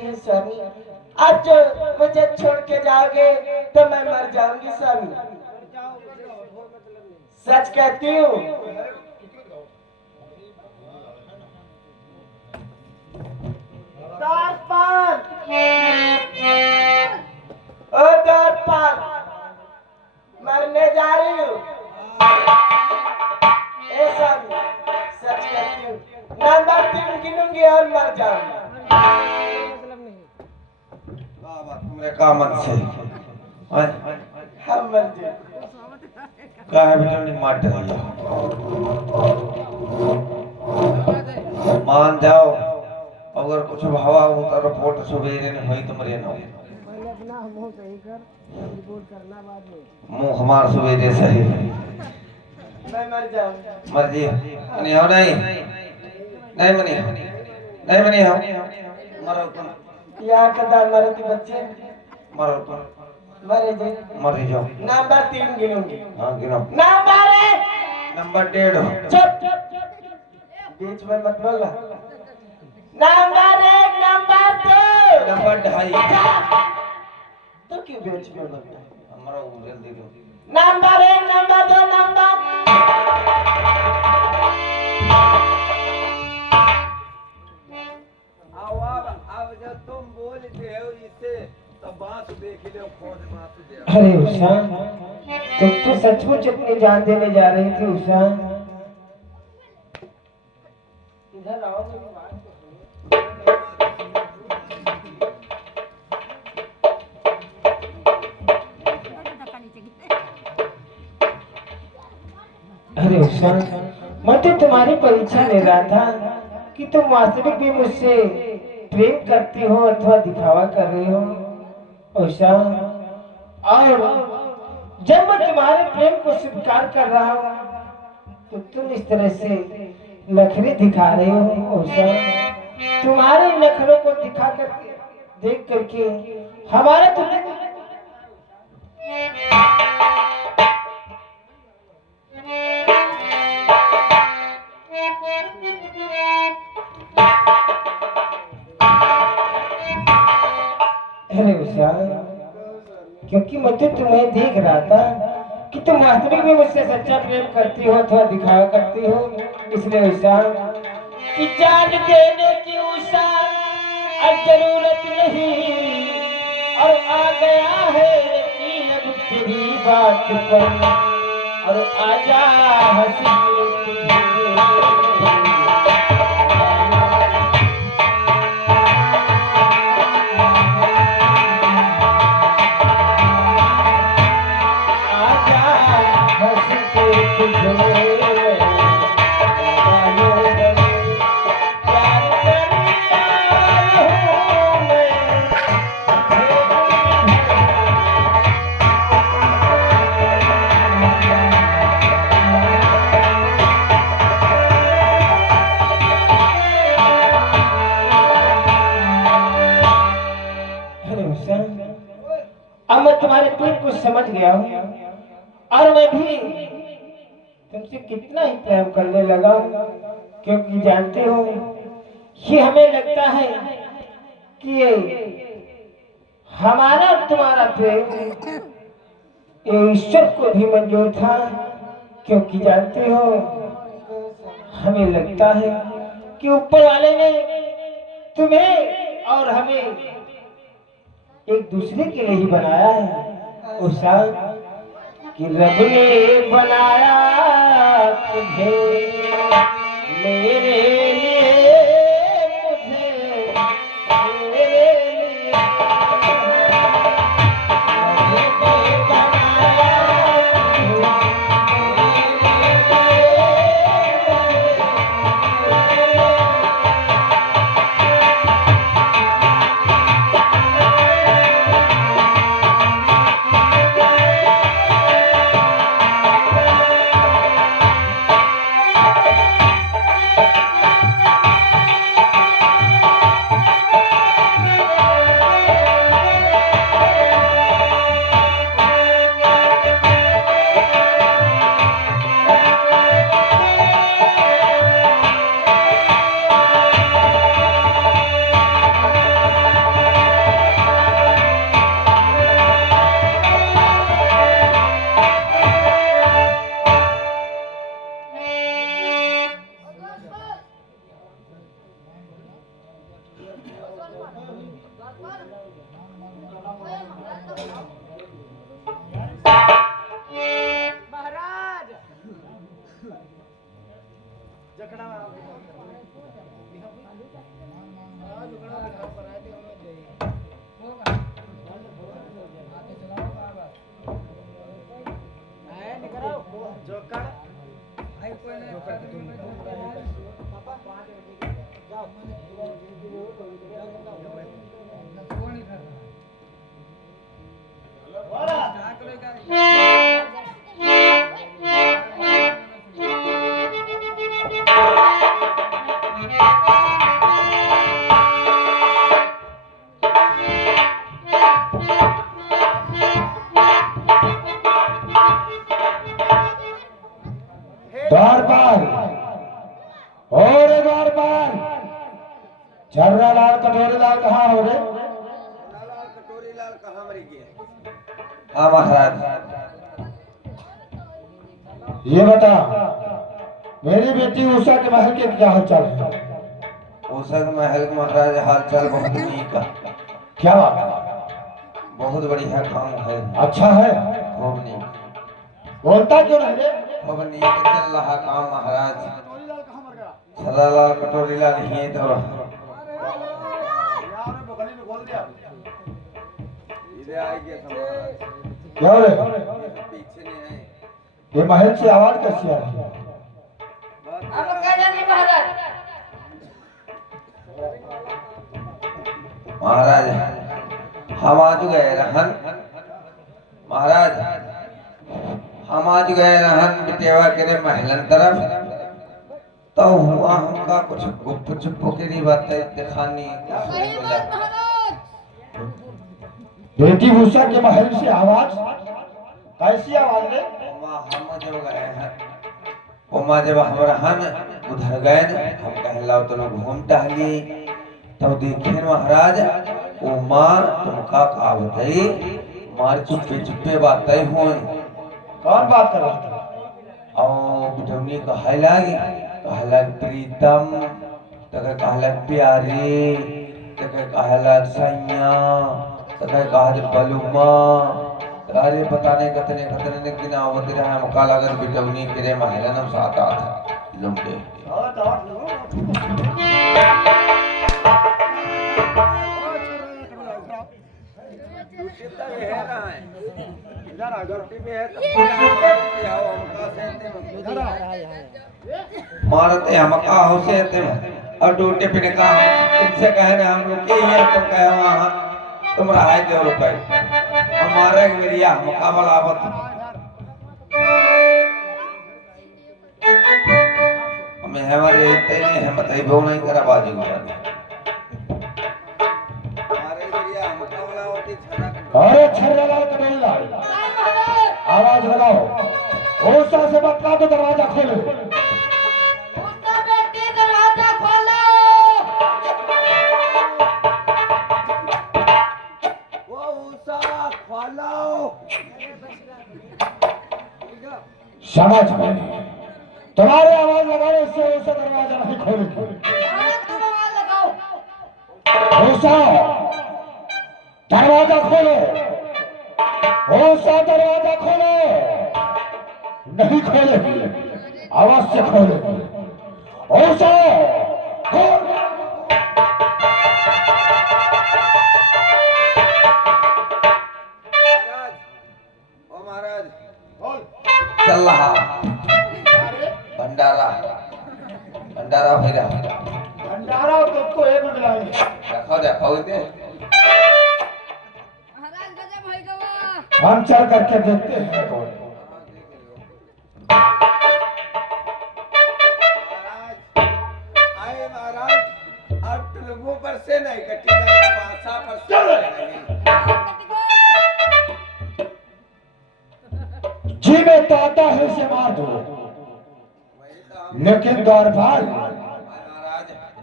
कहती हूँ स्वामी, आज जो मुझे छोड़ के जाओगे तो मैं मर जाऊंगी स्वामी। सच कहती हूँ। द्वार पर ओ द्वार पर मरने जा रही हूँ। ए स्वामी, सच कहती हूँ, नंबर 3 गिनूंगी और मर जाऊंगी। मेरे कामत से हम मर जाए काय बेटा नहीं मार रही मान जाओ। अगर कुछ भावा हो तो रिपोर्ट सवेरे नहीं हुई तो मरे ना पहले अपना मुंह सही कर, तब रिपोर्ट करना बाद में। मुंह हमार सवेरे सही मैं मर जाऊंगा। मर्जी नहीं हो नहीं नहीं मनी नहीं मनी हो मरो तुम या कदा मरती बच्चे मरो तुम मरे जे मर जाओ। नंबर 3 गिनूंगी। हाँ गिनो नंबर 1 चुप बीच में मत बोलना। नंबर 1 नंबर 2 नंबर 2.5 तो क्यों बीच में बोलता? हमारा जल्दी दो। नंबर 1 नंबर 2 नंबर अब जब तुम बोलते हो इससे तब बात देख लो कौन बात दे। अरे उषा, तुम तो सचमुच अपनी जान देने जा रही थी उषा। इधर आओ मेरी बात तो अरे उषा, मैं तो तुम्हारी परीक्षा ले रहा था कि तुम वास्तविक भी मुझसे प्रेम करती हो अथवा दिखावा कर रही हो उषा। और जब मैं तुम्हारे प्रेम को स्वीकार कर रहा हूँ तो तुम इस तरह से नखरे दिखा रहे हो उषा। तुम्हारे नखरों को दिखा करके देख करके हमारा तो अरे उषा, क्योंकि मैं तो तुम्हें देख रहा था कि तुम वास्तविक में मुझसे सच्चा प्रेम करती हो अथवा दिखावा करती हो, इसलिए उषा कि जान देने की उषा अब जरूरत नहीं, और आ गया है यकीन अब तेरी बात पर, और आजा हंसी अब मैं तुम्हारे प्रेम को समझ गया हूँ, और मैं भी तुमसे कितना ही प्रेम करने लगा हूँ, क्योंकि जानते हो ये हमें लगता है कि ये हमारा तुम्हारा प्रेम ये ईश्वर को भी मंजूर था, क्योंकि जानते हो हमें लगता है कि ऊपर वाले ने तुम्हें और हमें एक दूसरे के लिए ही बनाया है उषा, कि रब ने बनाया तुझे मेरे लिए, मुझे मेरे लिए, रब ने बनाया द्वारपाल, और द्वारपाल, छर्रा लाल कटोरी लाल कहाँ हो रे? कटोरी लाल कहाँ मरी गया? हाँ महाराज। ये बता, मेरी बेटी उषा के महल के क्या हालचाल है? उषा के महल के महाराज हालचाल बहुत नीक है। क्या बात है? बहुत बढ़िया काम है। अच्छा है? खूब नीक। बोलता क्यों नहीं रे? खूब नीक चल रहा काम महाराज। छर्रा लाल कटोरी लाल ही तो क्या रे? पीछे नहीं है। ये महल से आवाज कैसी आ रही है? महाराज हम आज गए रहन। महाराज हम आज गए रहन बिटेवा के महलन तरफ, तो हुआ हमका कुछ गुप्त चुप की बातें दिखानी। बेटी उषा के महल से आवाज? कैसी आवाज रे? हम जब गए हैं उमा जब हम रहन उधर गए, हम कहलाओ तो घूम टहली, तब देखे महाराज उमा तुमका का बताई मार चुप्पे चुप्पे बातें हो। कौन बात कर रहा था? और बिटौनी कहलक प्रीतम, तक कहलक प्यारी, तक कहलक सैया, तक कहल बलुमा, अरे पता नहीं कतने कतने ने गिनावत रहा। हमका लगत बिटौनी के महलन साथ था लुमटे। मारते हमका होसे और डूटे पिने का तुमसे कहने हम लोग के ये तुम कहे वहाँ तुम रहा है 2 रुपए हमारे मेरिया मुकाबला आवत हमें हमारे इतने हम बताई वो नहीं करा बाजी को हमारे मेरिया मुकाबला होती छना। अरे छर्रा लाल कटोरी लाल, आवाज लगाओ। उषा से बतला दो, दरवाजा खोलो। उषा बेटी दरवाजा खोलो। वो उषा खोलो। समझ में तुम्हारे आवाज लगाने से उषा दरवाजा नहीं खोलेगी। अरे तुम आवाज लगाओ। उषा दरवाजा खोलो। उषा दरवाजा खोलो। नहीं खोलेगी, अवश्य खोलेगी। उषा खोल। महाराज चल रहा भंडारा भंडारा भैरा भंडारा तुमको एक में मिलाएंगे। देखो देखो इधर महाराज गजब है गवा। हम चल करके देखते हैं कौन। आए महाराज अब लोगों पर से नहीं कटी जाएगी भाषा पर से जी में तो आता है से मार दो, लेकिन द्वारपाल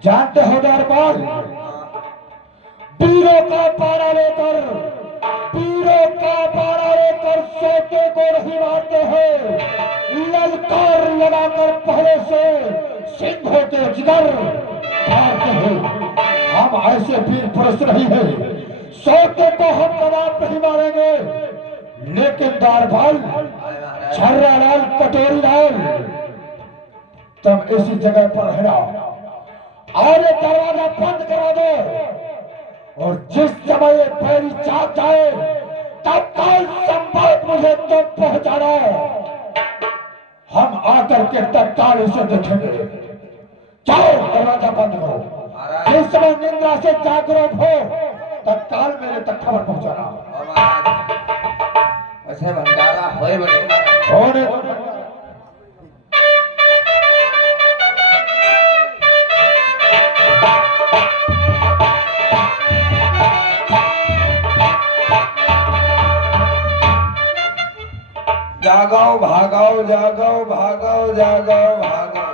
जानते हो द्वारपाल, वीरों का पारा लेकर सोते को नहीं मारते हैं, ललकार लगाकर पहले से सिंहों के जिगर मारते हैं। हम ऐसे वीर पुरुष नहीं है, सोते को हम कबाब नहीं मारेंगे, लेकिन दाल भाल छर्रा लाल कटोरी लाल तुम इसी जगह पर रहना और ये दरवाजा बंद करा दो। और जिस समय ये पैरी चाक जाए तत्काल संपर्क मुझे तुम पहुंचाना। हम आकर के तत्काल उसे देखेंगे। जाओ दरवाजा बंद करो। जिस समय निंद्रा से जागरूक हो तत्काल मेरे तक खबर पहुंचाना। ऐसे भंडारा होए बने जागाओ भागाओ जागाओ भागाओ जागाओ भागाओ।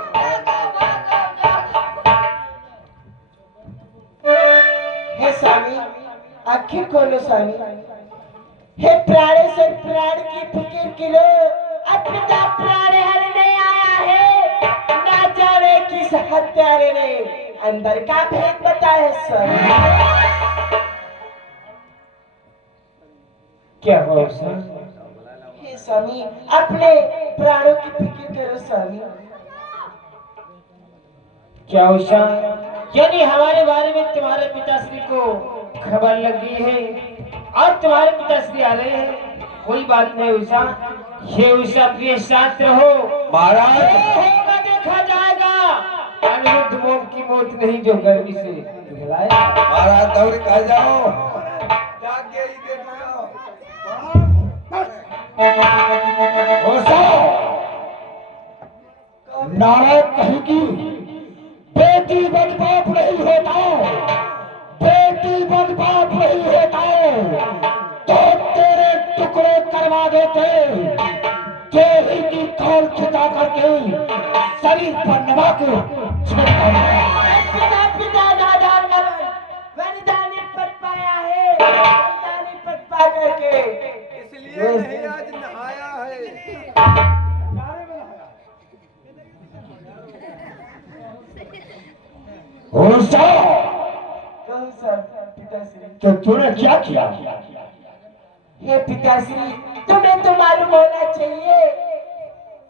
हे स्वामी, आखिर खोलो स्वामी। हे प्राणेश्वर, प्राण की फिक्र करो। अपना प्राण हर नहीं आया है, ना जाने किस हत्यारे ने अंदर का भेद बताया स्वामी। क्या हुआ सर? हे स्वामी, अपने प्राणों की फिक्र करो स्वामी। क्या उषा, यानी हमारे बारे में तुम्हारे पिताश्री को खबर लगी है और तुम्हारे पिताश्री आ रहे हैं? कोई बात नहीं उषा, ये उषा प्रिय शांत रहो। महाराज होगा देखा जाएगा। अनिरुद्ध मोम की मौत नहीं जो गर्मी से पिघलाए। महाराज दौड़ कर जाओ, जाके ही देखना। नारायण कहेगी बेटी बदबाप नहीं होता, बेटी बदबाप नहीं होता तो तेरे टुकड़े करवा देते। तेरी की कौल खिंचा करके शरीर पर नवा के पिता पिता दादा नमन वरदानी पद पाया है, वरदानी पद पा करके इसलिए नहीं आज नहाया है। उषा, कहूँ सर पिताश्री। तो तूने क्या किया? हे पिताश्री, तुम्हें तो मालूम होना चाहिए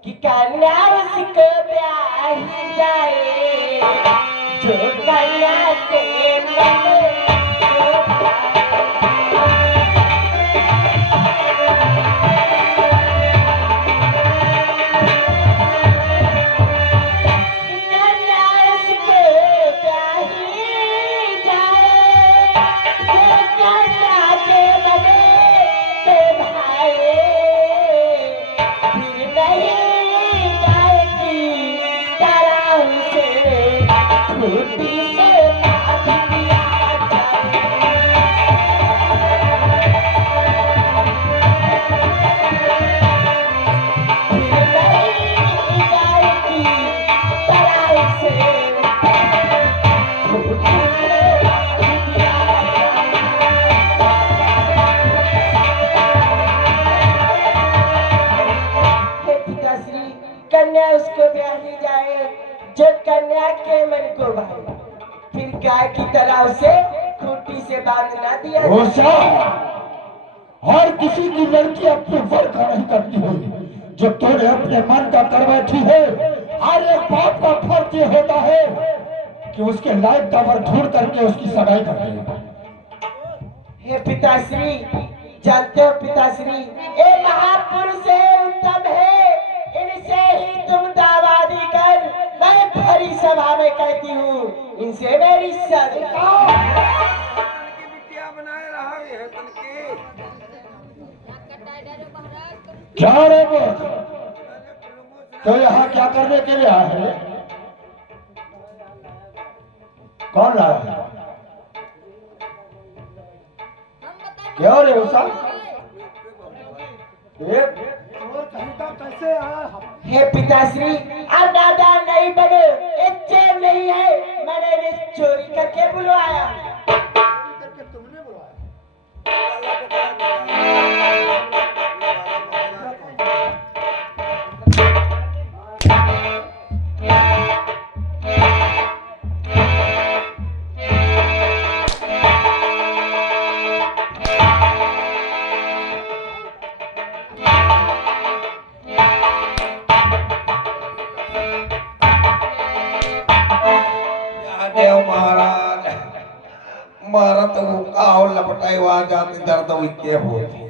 कि कन्या उसको ब्याही जाए जो कन्या के मन कन्या उसको ब्याही जाए जो कन्या के मन को भाए, फिर गाय की तरह उसे खूंटी से बांध ना दिया जाए। उषा, हर किसी की लड़की अपने वर का नहीं करती है, जो तूने अपने मन का कर बैठी है। हर एक बाप का फर्ज ये होता है कि उसके लायक का वर ढूंढ करके उसकी सगाई कर दे। हे पिताश्री, जानते हो पिताश्री, ये महापुरुष है, उत्तम है, इनसे ही तुम दावादी कर। मैं भरी सभा में कहती हूँ, इनसे मेरी सदका। बिटिया बनाए रहा है तनके। क्या रे वो? तो यहाँ क्या करने के लिए आया है? कौन लाया है? क्या रे उषा? कैसे आया? हे पिताश्री, अब दादा नहीं बने, एक चैन नहीं है, मैंने इन्हें चोरी करके बुलवाया। तुमने बुलाया? मारा तो वो काव लपटाई वहां जाते दर्द हुई के होती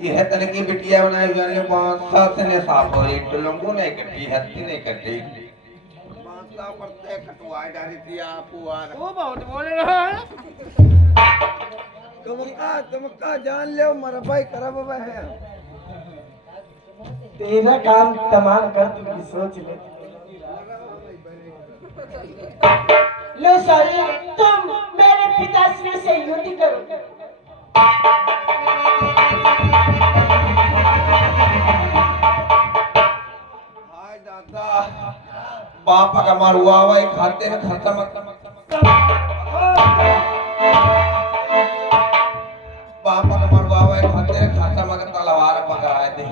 यह तने की बिटिया बनाए जाने बांसा से ने साफ हो रही टुलंगू नहीं कटी हत्ती नहीं कटी बांसा पर से कटवाई डाली थी आप हुआर वो बहुत बोले रहा है। तुमका जान ले मरा भाई करा बाबा है तेरा काम तमाम कर तू सोच ले। लो सारी तुम मेरे पिताश्री से युद्ध करो। हाय दादा बाप का मारुआ भाई खाते में खत्म बाप का मारुआ भाई खाते में खत्म का तलवार पकड़ाए थे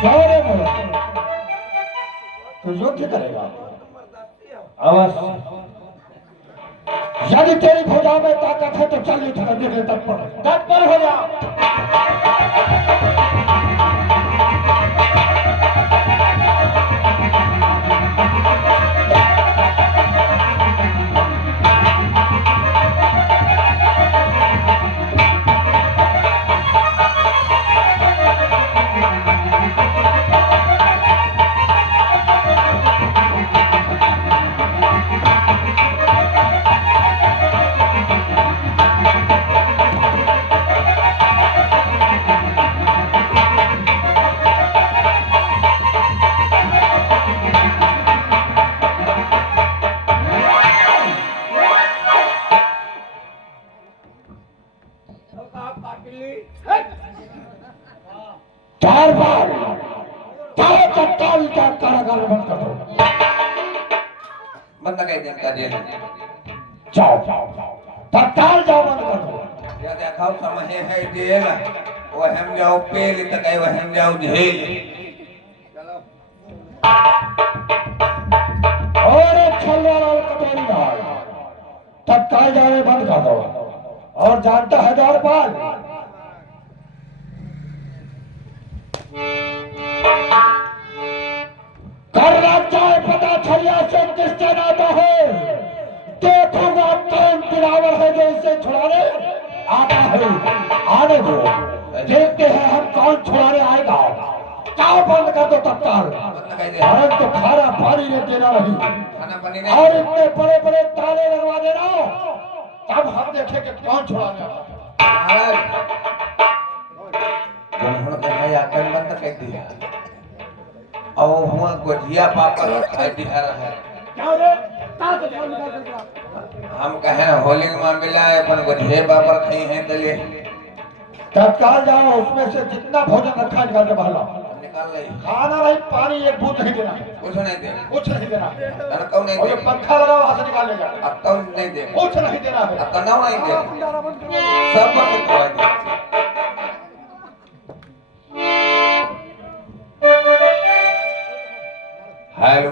क्या रे मेरा तू युद्ध करेगा अवश्य। यदि तेरी भुजा में ताकत है तो चल युद्ध करने के तत्पर हो जा। चार बार चाहे तत्काल का कारागार बंद कर दो। बंदा कह दे का जेल जाओ तत्काल जाओ बंद कर दो। या देखो समय है जेल वो हम जाओ पेल तक वो हम जाओ जेल चलो और एक छलवालाल कटोरी लाल तत्काल जाने बंद कर दो। और जानता है द्वारपाल करना चाहे पता छलिया से किससे नाता है देखूंगा कौन दिलावर है जो इसे छुड़ाने आता है। आने दो देखते हैं हम कौन छुड़ाने आएगा। जाओ बंद कर दो तत्काल। भारत तो खाना पानी ने देना नहीं खाना पानी नहीं और इतने बड़े बड़े ताले लगवा देना तब हम देखेंगे कौन छुड़ाने आता है। ब्राह्मण के भाई आकर बंद कर दिया और हुआ गुजिया पापा खाई दिया रहा हम कहे होली में मिला है पर गुजिया पापा खाई हैं तले तत्काल जाओ उसमें से जितना भोजन रखा निकाल के बाहर लाओ। निकाल ले खाना नहीं पानी एक बूंद नहीं देना कुछ नहीं दे कुछ नहीं देना। तन कौन नहीं और ये दे पंखा लगा वहां से निकाल ले जा अब कौन नहीं दे कुछ नहीं देना है। अब कौन नहीं दे सब वक्त करवा दे हेलो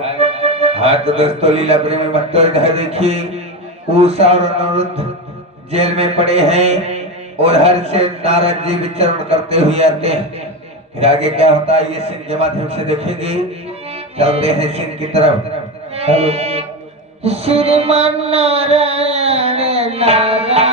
हाँ तो दोस्तों लीला प्रेम में भट्टो इधर देखिए उषा और अनिरुद्ध जेल में पड़े हैं और हर से नारद जी विचरण करते हुए आते हैं। फिर आगे क्या होता है ये सीन के माध्यम से देखेंगे। चलते हैं सीन की तरफ। हेलो श्रीमान नारायण नारायण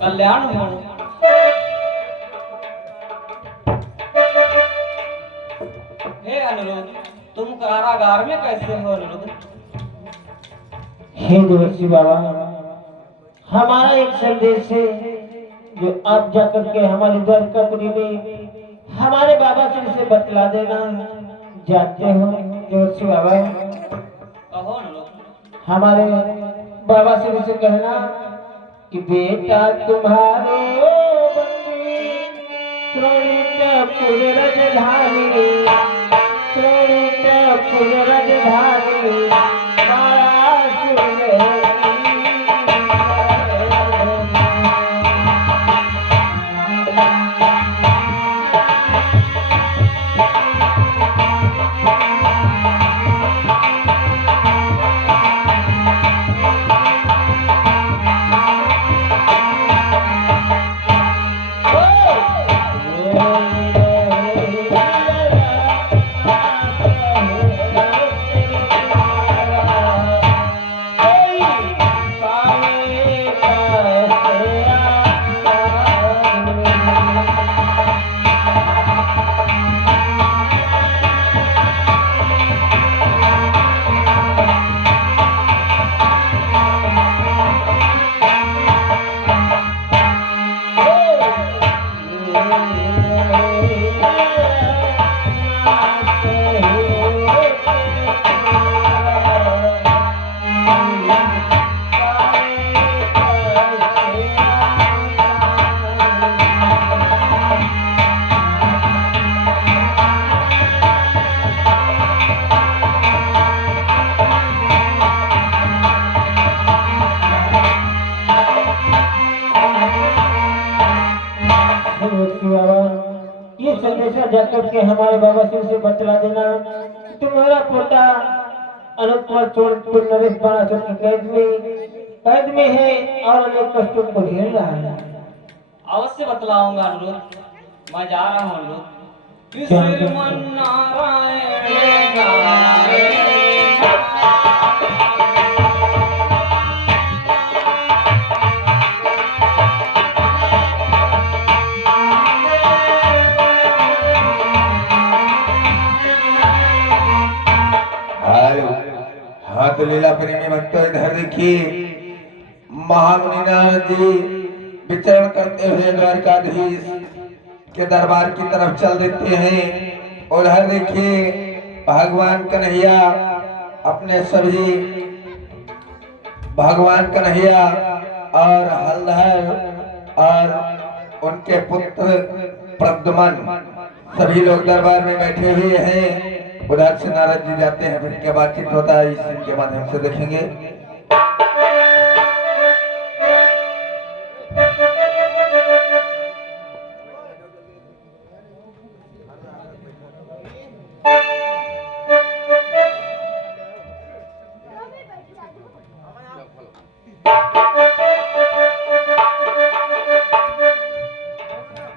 कल्याण हो। हे अनिरुद्ध, तुम कारागार में कैसे हो अनिरुद्ध? हे देवर्षि बाबा, हमारा एक संदेश है जो आप जाकर के हमारे द्वारकापुरी में हमारे बाबा से इसे बतला देना। जानते हो देवर्षि बाबा, कहो अनिरुद्ध। हमारे बाबा से मुझे कहना कि बेटा तुम्हारे बंदी त्रोणीपुर रजधानी त्रोणीपुर रजधानी माया सुर ये संदेशा जाकर के हमारे बाबा सिंह से बतला देना तुम्हारा पोता अनंत कुमार चोर नरेश बाणासुर की कैद में है और अनेक कष्टों को झेल रहा है। अवश्य बतलाऊंगा अनुरुद्ध, मैं जा रहा हूँ अनुरुद्ध। क्या? श्रीमन्नारायण गाए। हाँ तो लीला प्रेमी भक्तों इधर देखिए महामुनि नारद जी विचरण करते हुए द्वारकाधीश के दरबार की तरफ चल देते हैं। और उधर देखिए भगवान कन्हैया अपने सभी भगवान कन्हैया और हलधर और उनके पुत्र प्रद्युमन सभी लोग दरबार में बैठे हुए हैं। उधर से नारद जी जाते हैं, फिर क्या बातचीत होता है इस सीन के माध्यम से देखेंगे।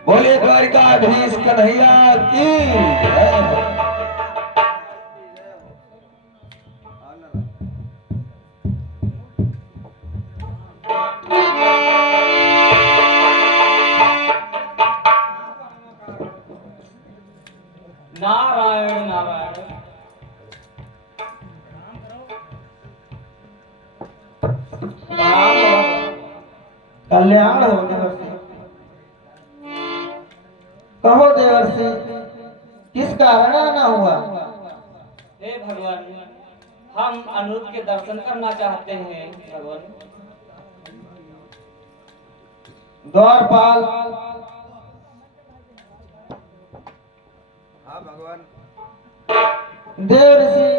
बोले द्वारकाधीश कन्हैया की जय। नारायण नारायण। कल्याण हो देवर्षि। कहो देवर्षि किस कारण आना हुआ? हे भगवान, हम अनुरुद्ध के दर्शन करना चाहते हैं भगवान। द्वारपाल देवर्षि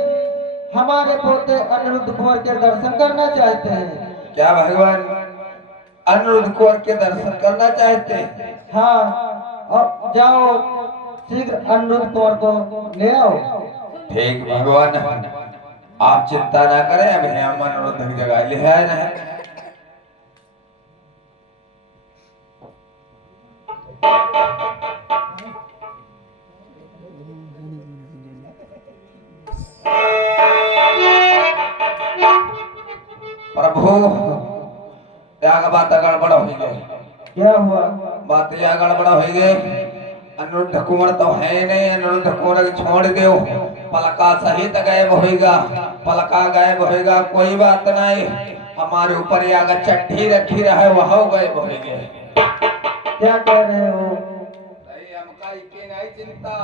हमारे पोते अनिरुद्ध कुंवर के दर्शन करना चाहते हैं। क्या भगवान अनिरुद्ध कुंवर के दर्शन करना चाहते हैं? हाँ, अब जाओ शीघ्र अनिरुद्ध कुंवर को ले आओ। ठीक भगवान, आप चिंता ना करें, अभी हम अनिरुद्ध की जगह ले आए हैं। प्रभु क्या बात गड़बड़ हो गई? क्या हुआ? बात यह गड़बड़ हो गई। अनिरुद्ध कुंवर तो है नहीं, अनिरुद्ध कुंवर छोड़ दो, पलका सहित गायब होगा, पलका गायब होगा। कोई बात नहीं, हमारे ऊपर अगर चट्टी रखी रहे वह गायब हो गए। क्या कह रहे हो? नहीं, हमका इतनी नहीं चिंता।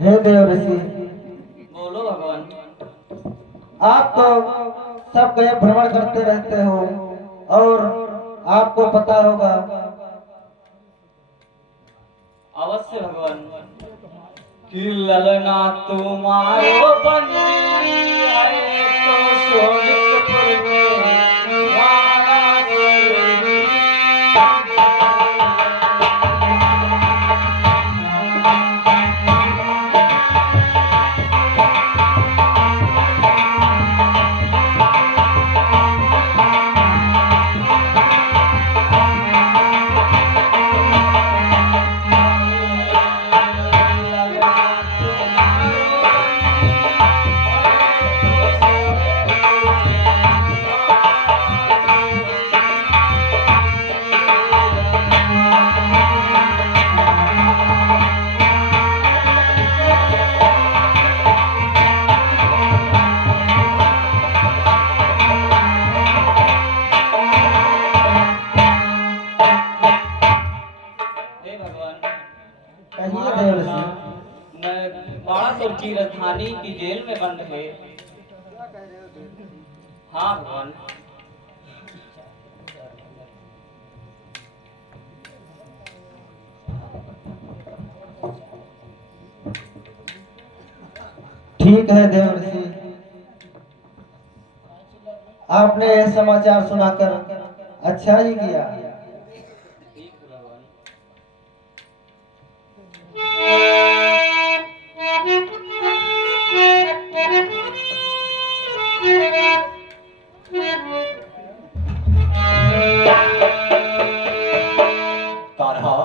हे देवर्षि बोलो भगवान। आप तो सब जगह भ्रमण करते रहते हो और आपको पता होगा। अवश्य भगवान कि ललना तुम्हारो बंदी है तो शोणितपुर में वाला सुरभि। हे भगवान, कहिए देवर्षि। मैं बाणासुर की राजधानी की जेल में बंद है। हाँ भगवान। ठीक है देवर्षि, आपने यह समाचार सुनाकर अच्छा ही किया। ठीक है भगवान। कान्हा,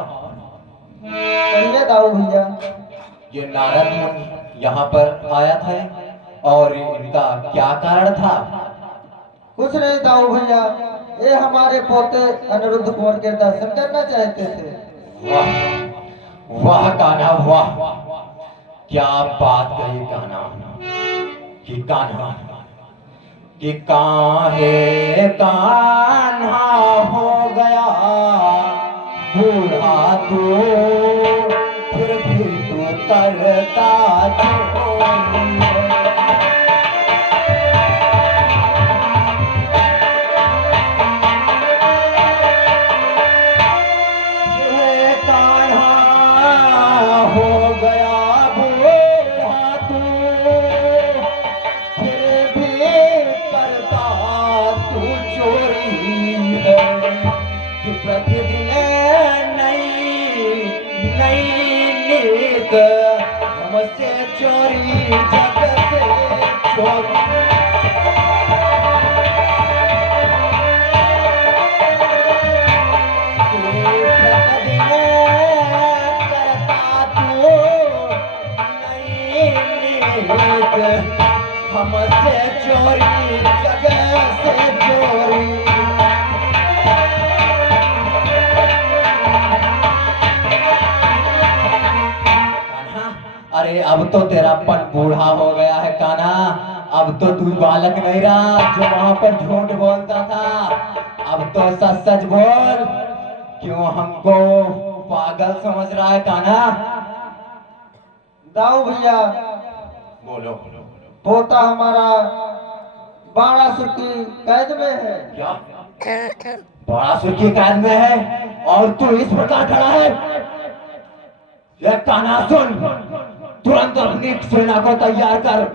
कहिए दाऊ भैया। ये नारद मुनि यहाँ पर आया था और इनका क्या कारण था? कुछ नहीं दाऊ भैया, ये हमारे पोते अनिरुद्ध कुंवर के दर्शन करना चाहते थे। वाह वाह कान्हा वाह, क्या बात कही कान्हा। कि कान्हा कि काहे कान्हा हो गया बूढ़ा तू, फिर भी तू करता चोरी है। ये कान्हा हो गया बूढ़ा तू, फिर भी करता तू चोरी है। कि प्रतिदिन नई नई नीत हमसे चोरी, जग से चोरी। हमसे चोरी, जगह से चोरी। कान्हा, अरे अब तो तेरा पन बूढ़ा हो गया है कान्हा। अब तो तू बालक नहीं रहा जो वहां पर झूठ बोलता था। अब तो सच सच बोल, क्यों हमको पागल समझ रहा है कान्हा? दाऊ भैया, बोलो। पोता हमारा बाणासुर की कैद में है। क्या बाणासुर की कैद में है और तू इस प्रकार खड़ा है? ये कान्हा सुन, तुरंत अपनी सेना को तैयार कर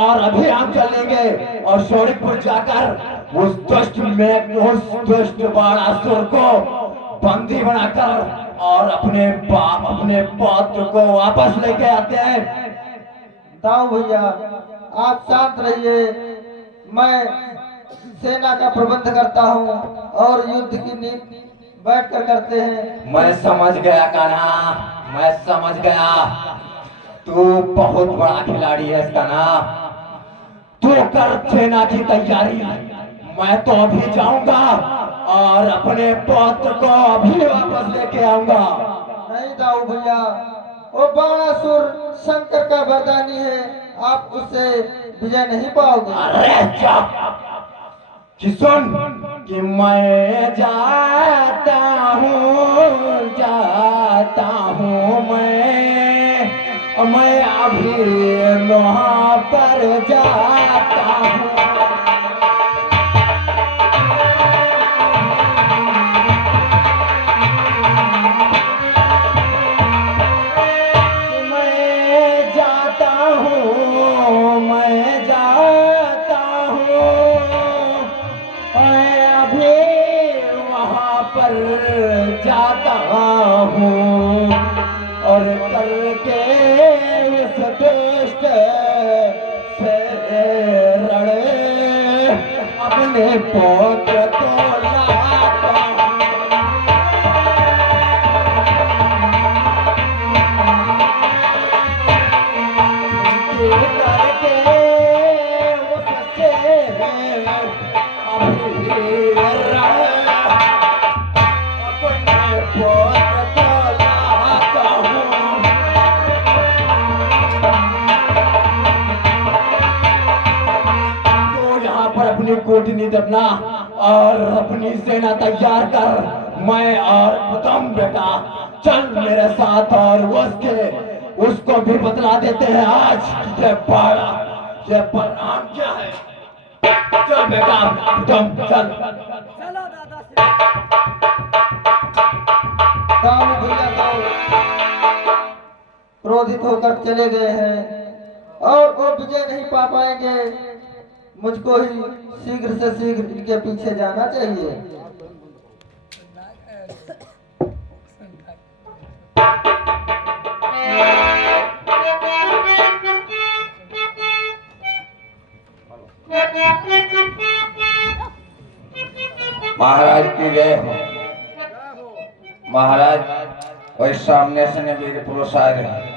और अभी हम चलेंगे और शोणितपुर जाकर उस दुष्ट बाणासुर को बंदी बनाकर और अपने पौत्र को वापस लेके आते हैं। दाऊ भैया, आप शांत रहिए, मैं सेना का प्रबंध करता हूँ और युद्ध की नीति बैठकर करते हैं। मैं समझ गया कान्हा, मैं समझ गया। तू बहुत बड़ा खिलाड़ी है कान्हा। तू कर सेना की तैयारी, मैं तो अभी जाऊंगा और अपने पौत्र को अभी वापस लेके आऊंगा। नहीं दाऊ भैया, वो बाणासुर शंकर का वरदानी है, आप उससे विजय नहीं पाओगे। अरे चुप! कि सुन कि मैं जाता हूँ मैं मैं अभी वहाँ पर जाता हूँ। मैं जाता हूँ, मैं जाता हूँ, मैं अभी वहाँ पर जाता हूँ और करके उस दुष्ट से लड़े अपने पुत्र को लाता हूँ। करके उससे अभी अपने पुत्र को लाता हूँ। तो यहाँ पर अपनी कूटनीति अपना और अपनी सेना तैयार कर, मैं और प्रथम बेटा चल मेरे साथ और उसको भी बतला देते हैं आज ये पाड़ा ये परिणाम क्या है। चल बेटा प्रथम चल। चलो दादा श्री। दाऊ भैया दाऊ क्रोधित होकर चले गए हैं और वो विजय नहीं पा पाएंगे। मुझको ही शीघ्र से शीघ्र इनके पीछे जाना चाहिए। महाराज की जय हो। महाराज वही सामने से ने वीर पुरुष आ रहे हैं।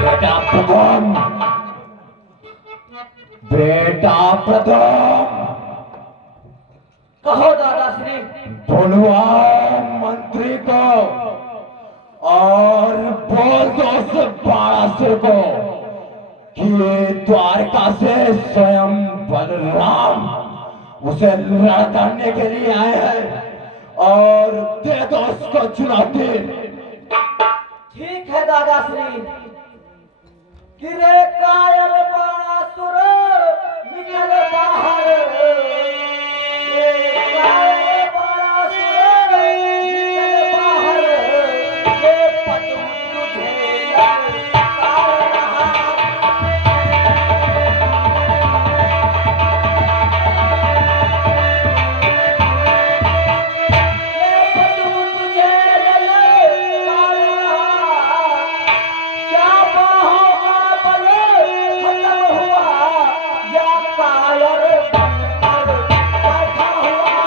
बेटा प्रथम, बेटा प्रथम कहो दादा श्री। बुलवा मंत्री को और बोल दो उस बाणासुर को कि द्वारका से स्वयं बलराम उसे लड़ करने के लिए आए हैं और दे दो उसको चुनौती। ठीक है दादा श्री। गिरे कायर बाणासुर निकल बाहर। गिरे कायर बाणासुर निकल बाहर। ये पतु तुझे ललकार रहा। ये पतु तुझे ललकार रहा। क्या बाहों का बल खत्म हुआ या कायर बनकर बैठा हुआ।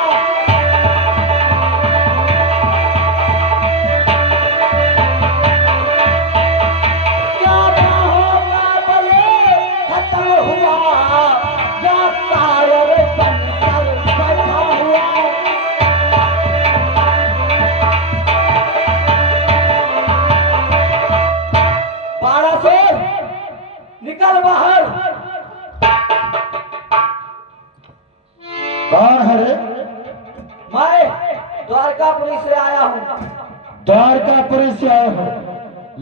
क्या बाहों का बल खत्म हुआ या कायर बनकर बैठा हुआ। बाणासुर निकल बाहर। कौन है रे? मैं द्वारकापुरी से आया हूँ। द्वारकापुरी से आए हो?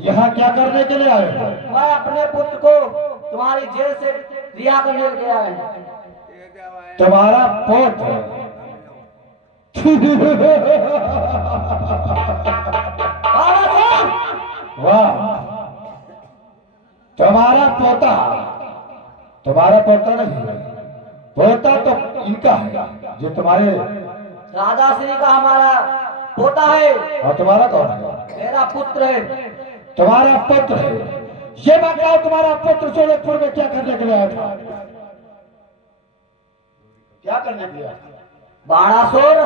यहाँ क्या करने के लिए आए हो? मैं अपने पुत्र को तुम्हारी जेल से रिहा करने के लिए आया हूँ। तुम्हारा पुत्र? बाणासुर! वाह, तुम्हारा पोता? तुम्हारा पोता नहीं है, पोता तो इनका है जो तुम्हारे। राजा श्री का हमारा पोता है। और तुम्हारा कौन है? मेरा पुत्र है। तुम्हारा पुत्र है। ये बताओ तुम्हारा पुत्र सोलहपुर में क्या करने के लिए आया था? क्या करने के लिए आया था? बाणासुर,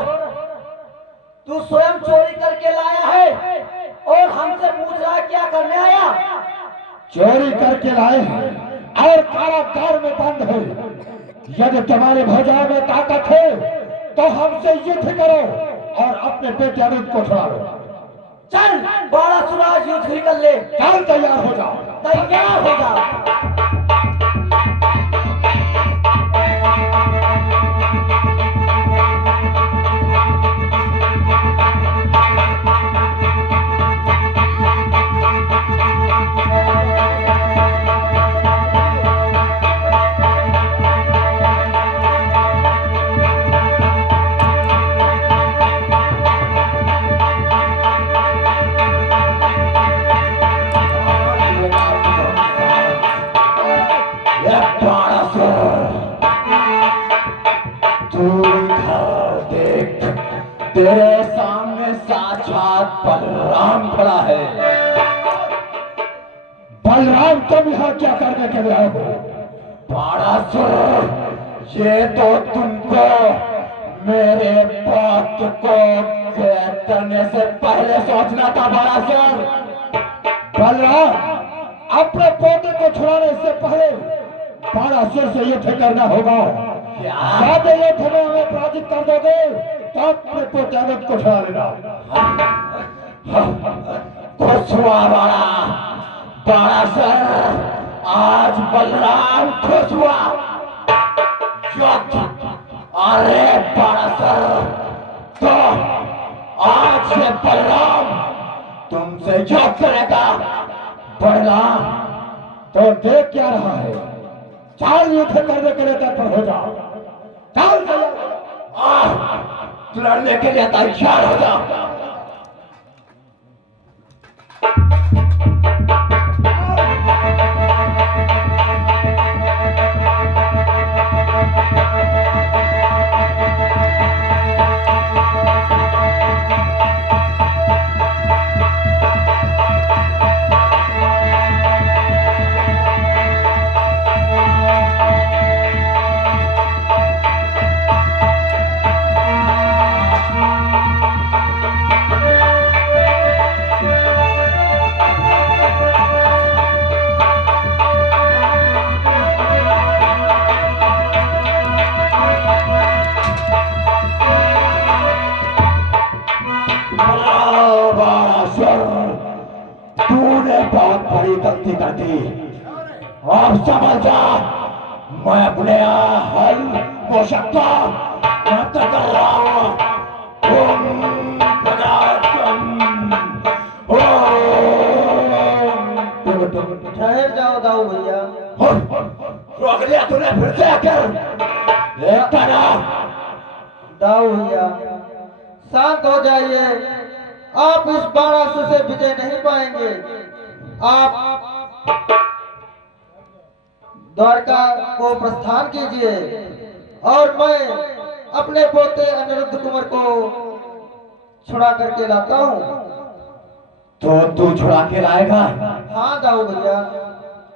तू स्वयं चोरी करके लाया है और हमसे पूछ रहा है क्या करने आया। चोरी करके लाए हैं और कारागार में बंद है। यदि तुम्हारे भुजाओं में ताकत है तो हमसे युद्ध करो और अपने बेटे अनुज को छुड़ा लो। चल बाणासुर, आज युद्ध ही कर ले। चल तैयार हो जाओ। तैयार हो जा। बलराम खड़ा है। बलराम, तुम यहाँ क्या करने के लिए आए हो? बाणासुर, ये तो तुमको मेरे बात को करने से पहले सोचना था बाणासुर। बलराम, अपने पोते को छुड़ाने से पहले बाणासुर से युद्ध करना होगा। सादे युद्ध में हमें पराजित कर दोगे तो अपने पोते अमित को छुड़ा लेना। खुश हुआ बाणासुर, आज बलराम खुश हुआ। युद्ध, अरे बाणासुर, तो आज से बलराम तुमसे युद्ध करेगा। बलराम, तो देख क्या रहा है? चाल युद्ध करने के लिए तत्पर हो जाओ। चाल लड़ने के लिए तैयार हो जाओ। तूने बहुत बड़ी गलती कर दी। अब समझ जा, मैं अपने हल हो सकता मत कर रहा हूं। ठहर जाओ दाऊ भैया। रोक लिया तूने फिर से आकर। देखता ना, दाऊ भैया शांत हो जाइए। आप इस बाणासुर से विजय नहीं पाएंगे। आप द्वारका को प्रस्थान कीजिए और मैं अपने पोते अनिरुद्ध कुंवर को छुड़ा करके लाता हूँ। तो तू छुड़ा के लाएगा? हाँ दाऊ भैया।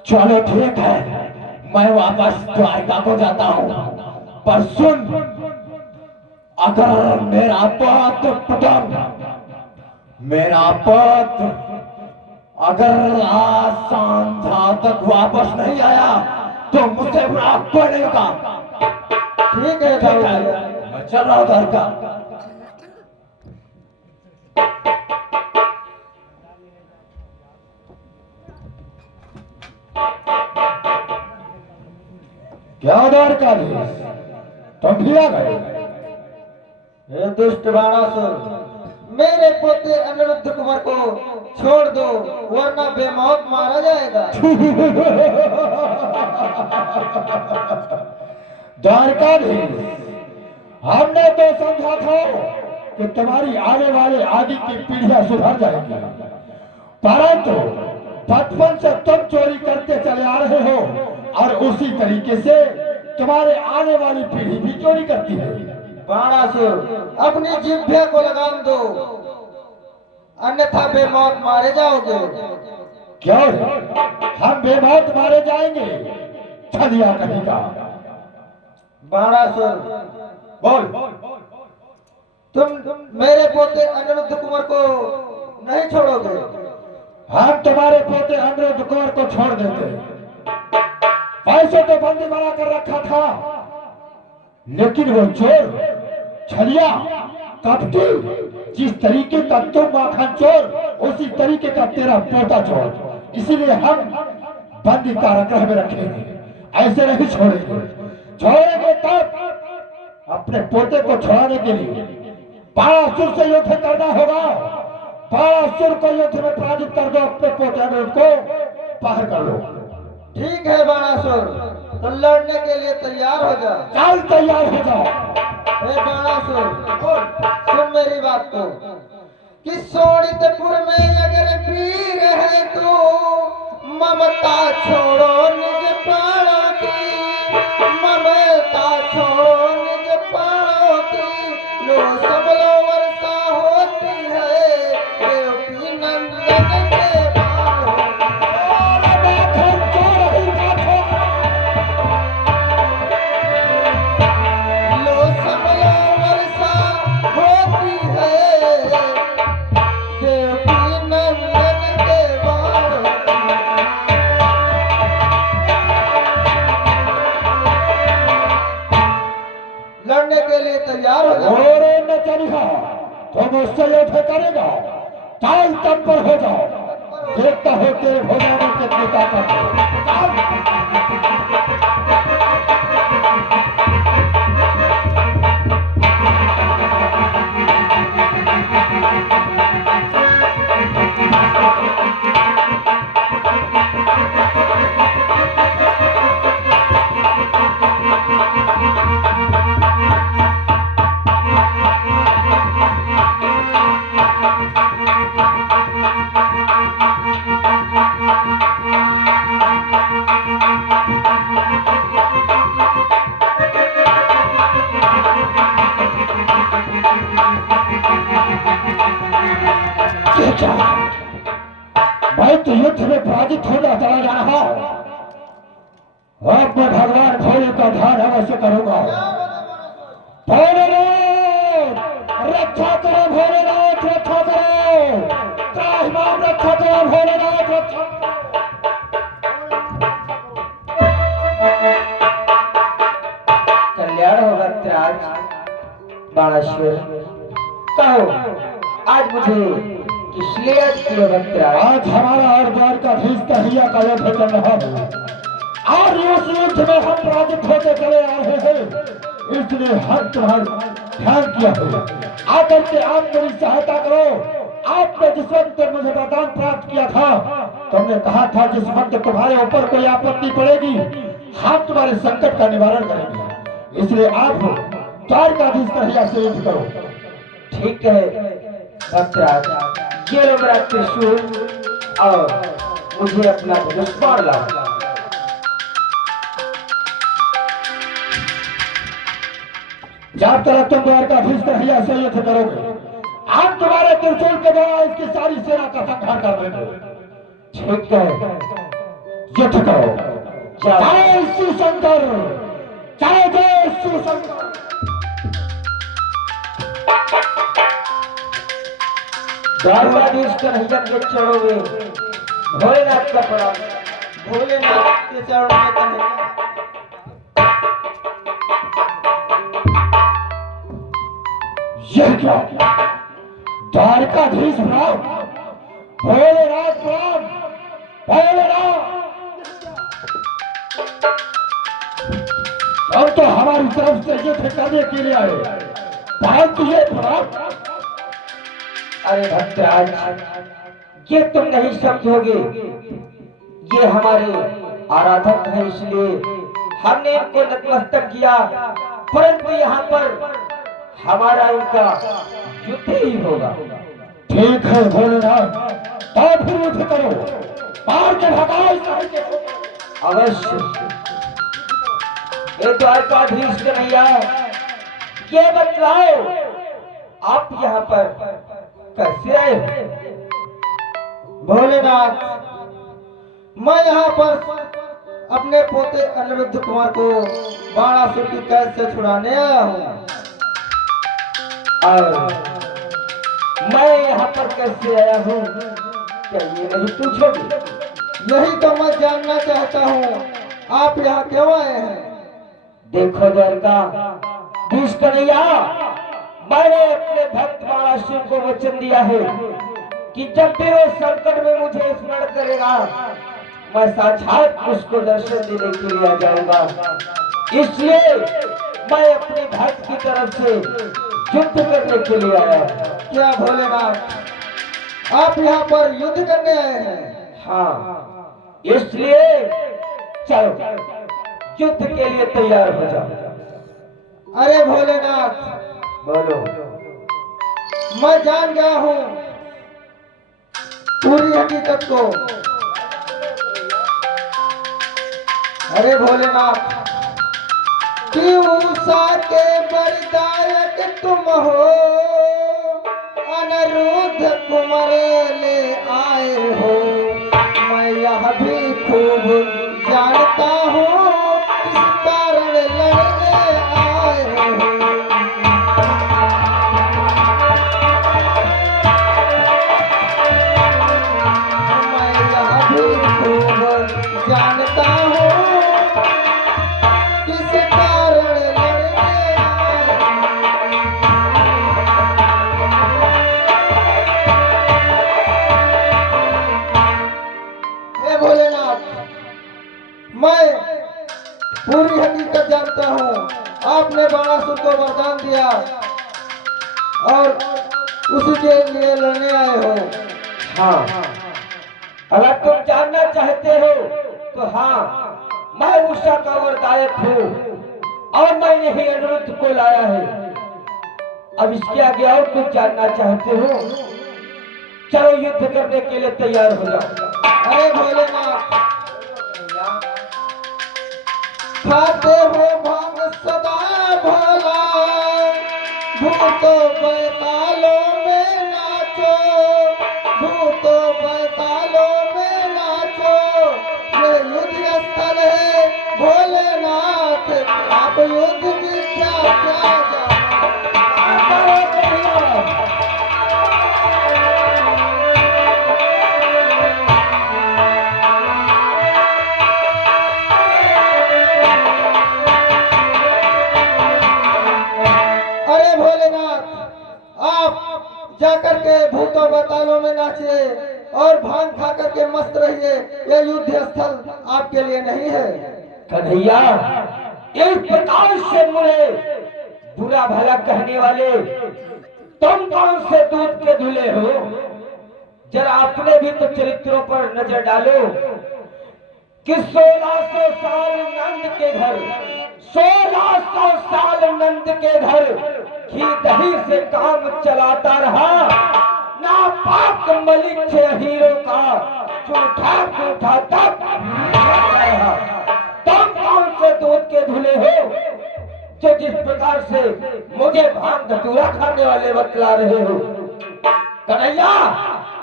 चलो ठीक है, मैं वापस द्वारका को जाता हूँ। पर सुन, अगर मेरा पुत्र अगर आज संध्या तक वापस नहीं आया तो मुझसे बुरा कोई नहीं होगा। ठीक है दाऊ भैया। मैं चल रहा हूँ द्वारका। क्या द्वारकाधीश, तुम भी आ गए? हे दुष्ट बाणासुर, मेरे पोते अनिरुद्ध कुंवर को छोड़ दो वरना बेमौत मारा जाएगा। द्वारकाधीश, हमने तो समझा था कि तुम्हारी आने वाले आगे की पीढ़ियां सुधर जाएंगी, परंतु बचपन से तुम चोरी करते चले आ रहे हो और उसी तरीके से तुम्हारे आने वाली पीढ़ी भी चोरी करती है। बाणासुर, अपनी जिह्वा को लगाम दो अन्यथा बेमौत मारे जाओगे। क्यों हम बेमौत मारे जाएंगे? छलिया कहेगा। बाणासुर, बोल। तुम मेरे पोते अनिरुद्ध कुंवर को नहीं छोड़ोगे? हम तुम्हारे पोते अनिरुद्ध कुंवर को छोड़ देते। पैसे तो बंदी बना कर रखा था, लेकिन वो चोर, छलिया, कपटी, जिस तरीके का तुम माखन चोर, उसी तरीके का तेरा पोता चोर। इसीलिए हम बंदी कारागृह में रखेंगे, ऐसे नहीं छोड़ेंगे। छोड़ेंगे तब अपने पोते को छुड़ाने के लिए बाणासुर से युद्ध करना होगा। बाणासुर को युद्ध में पराजित कर दो, अपने पोते अनिरुद्ध को बाहर कर लो। ठीक है बाणासुर, तो लड़ने के लिए तैयार हो जा। चल तैयार हो जाओ। हे बाणासुर, सुन मेरी बात को कि सोनितपुर में अगर वीर है तो ममता छोड़ो निज प्राणों की, ममता छोड़ो निज प्राणों की। लो सब लो वर्षा होती है देव मुझसे युद्ध करेगा, चल तत्पर हो जाओ, देखता हो तेरे भोजन में कितनी ताकत है। चल। क्या मैं तो युद्ध में पराजित होना चला जा रहा हूं। अब मैं भगवान भोले का ध्यान अवश्य करूंगा। भोलेनाथ रक्षा करो, भोलेनाथ रक्षा करो, त्राहिमाम रक्षा करो, भोलेनाथ रक्षा। कल्याण होगा त्याज बाणासुर। कहो आज मुझे किसलिए याद किया भक्तराज? आज हमारा और द्वारकाधीश का हिया का युद्ध चल रहा है। आज उस युद्ध में हम पराजित होते चले आ रहे हैं, इसलिए हम तुम्हारा ध्यान किया है। आकर के आप मेरी सहायता करो। आपने जिस वक्त मुझे वरदान प्राप्त किया था, तुमने कहा था जिस वक्त तुम्हारे ऊपर कोई आपत्ति पड़ेगी, हम तुम्हारे संकट का निवारण करेंगे। इसलिए आप द्वारकाधीश का हिया से युद्ध करो। ठीक है भक्तराज, ये लो मेरा त्रिशूल और मुझे अपना धनुष बाण लाओ। जब तक तुम द्वारकाधीश का हिया से युद्ध करोगे, हम तुम्हारे त्रिशूल के द्वारा इसकी सारी सेना का संहार कर देंगे। ठीक है, युद्ध करो। जाओ। जय शिव शंकर, जय जय शिव शंकर। द्वारकाधीश कन्हैया के चरणों में भोलेनाथ का प्रणाम। भोलेनाथ के चरणों में कन्हैया। यह क्या? द्वारकाधीश प्रणाम, भोलेनाथ प्रणाम, भोलेनाथ। अब तो हमारी तरफ से युद्ध करने के लिए आए, परंतु ये प्रणाम। अरे भक्तराज, ये तुम नहीं समझोगे, ये हमारे आराधक हैं, इसलिए हमने इनको नतमस्तक किया, परंतु यहाँ पर हमारा इनका युद्ध ही होगा। ठीक है भोलेनाथ, तो फिर युद्ध करो, मार के भगाओ इस सारे के। अवश्य। ये द्वारकाधीश कन्हैया, ये बतलाओ आप यहाँ पर कैसे आए हो? भोलेनाथ, मैं यहाँ पर अपने पोते अनिरुद्ध कुमार को बाणासुर की कैद से छुड़ाने आया हूँ। और मैं यहाँ पर कैसे आया हूँ, क्या ये नहीं पूछोगे? यही तो मैं जानना चाहता हूँ, आप यहाँ क्यों आए हैं? देखो द्वारकाधीश कन्हैया, मैंने अपने भक्त बाणासुर को वचन दिया है कि जब भी वो संकट में मुझे स्मरण करेगा, मैं साक्षात उसको दर्शन देने के लिए आ जाऊंगा। इसलिए मैं अपने भक्त की तरफ से युद्ध करने के लिए आया हूं। क्या भोलेनाथ, आप यहाँ पर युद्ध करने आए हैं? हाँ, इसलिए चलो युद्ध के लिए तैयार हो जाओ। अरे भोलेनाथ, बोलो। मैं जान गया हूँ पूरी हकीकत को। अरे भोलेनाथ, कि उषा के वरदायक तुम हो, अनिरुद्ध कुमार ले आए हो। मैं यह भी खूब जानता हूँ, इस कारण लड़ने आए हो। मैं यह भी खूब जानता हूँ, किस कारण लड़ने आए हो। भोलेनाथ, मैं पूरी हकीकत जानता हूँ। आपने बाणासुर को वरदान दिया और उसी के लिए लड़ने आए हो। हाँ, अगर तुम जानना चाहते हो तो हाँ, मैं उषा का वरदायक हूँ और मैंने ही अनिरुद्ध को लाया है। अब इसके आगे और कुछ जानना चाहते हो? चलो युद्ध करने के लिए तैयार हो जाओ। अरे भोलेनाथ, खाते हो भांग सदा भोला, भूतो बैतालों में नाचो, भूतो बैतालों में नाचो। ये युद्ध स्थल है भोलेनाथ, आप युद्ध की क्या क्या जाकर के भूतों बतालों में नाचिए और भांग खा करके मस्त रहिए। यह युद्ध स्थल आपके लिए नहीं है। कन्हैया, इस प्रकार से मुझे बुरा भला कहने वाले तुम कौन से दूध के धुले हो? जरा अपने भी तो चरित्रों पर नजर डालो कि 1600 साल नंद के घर, 1600 साल नंद के घर घी दही से काम चलाता रहा। नापाक मलिक थे हीरो का झूठा झूठा तब रहा। तुम कौन से दूध के धुले हो जो जिस प्रकार से मुझे भांग धतूरा खाने वाले बतला रहे हो? कन्हैया,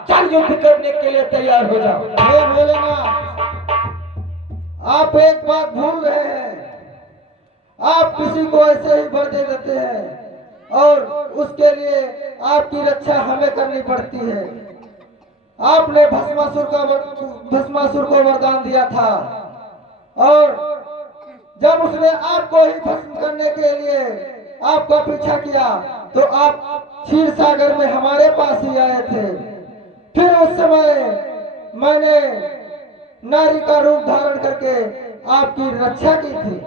चल युद्ध करने के लिए तैयार हो जाओ। हे भोलेनाथ, आप एक बात भूल रहे हैं। आप किसी को ऐसे ही भर दे देते हैं और उसके लिए आपकी रक्षा हमें करनी पड़ती है। आपने भस्मासुर को वरदान दिया था और जब उसने आपको ही भस्म करने के लिए आपका पीछा किया तो आप क्षीर सागर में हमारे पास ही आए थे। फिर उस समय मैंने नारी का रूप धारण करके आपकी रक्षा की थी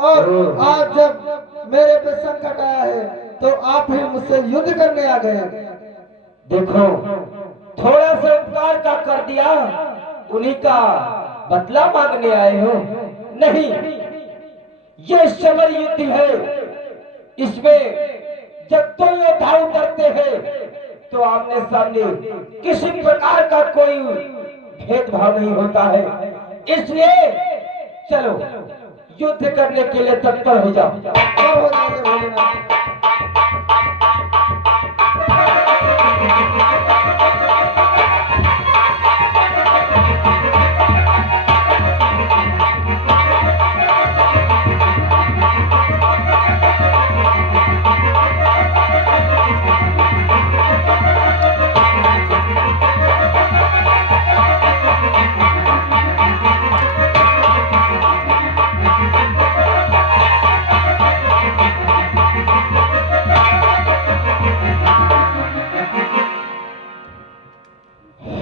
और आज जब मेरे पे संकट आया है तो आप ही मुझसे युद्ध करने आ गए। देखो, थोड़ा सा उपकार का कर दिया, उन्हीं का बदला मांगने आए हो? नहीं, ये समर युद्ध है। इसमें जब तो योद्धा उतरते हैं तो आमने सामने किसी प्रकार का कोई भेदभाव नहीं होता है। इसलिए चलो युद्ध करने के लिए तत्पर हो जाओ। हो जाइए भोलेनाथ।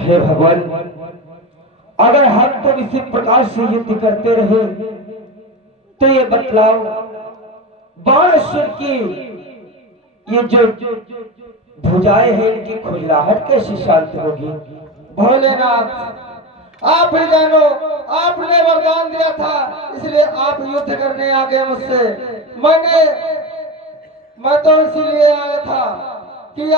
हे भगवान, अगर हम तो इसी प्रकार से युद्ध करते रहे तो ये बतलाओ, बाणासुर की ये जो भुजाएं हैं, इनकी खुजलाहट कैसे शांत होगी? भोलेनाथ, आप ही जानो। आपने वरदान दिया था इसलिए आप युद्ध करने आ गए मुझसे। मैं तो इसीलिए आया था कि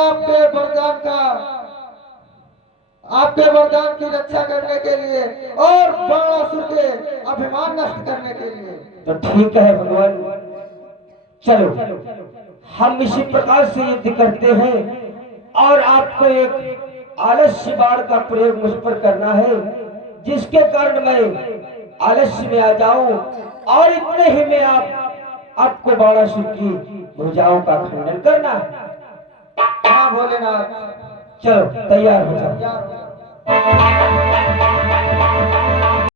आपके वरदान की रक्षा करने के लिए और बाणासुर के अभिमान नष्ट करने के लिए। तो ठीक है भगवान, चलो हम इसी प्रकार से युद्ध करते हैं और आपको एक आलस्य बाण का प्रयोग मुझ पर करना है, जिसके कारण मैं आलस्य में आ जाऊं और इतने ही में आपको बाणासुर की भुजाओं का खंडन करना है। हाँ भोलेनाथ, चलो तैयार हो जाओ। तैयार हो जाओ।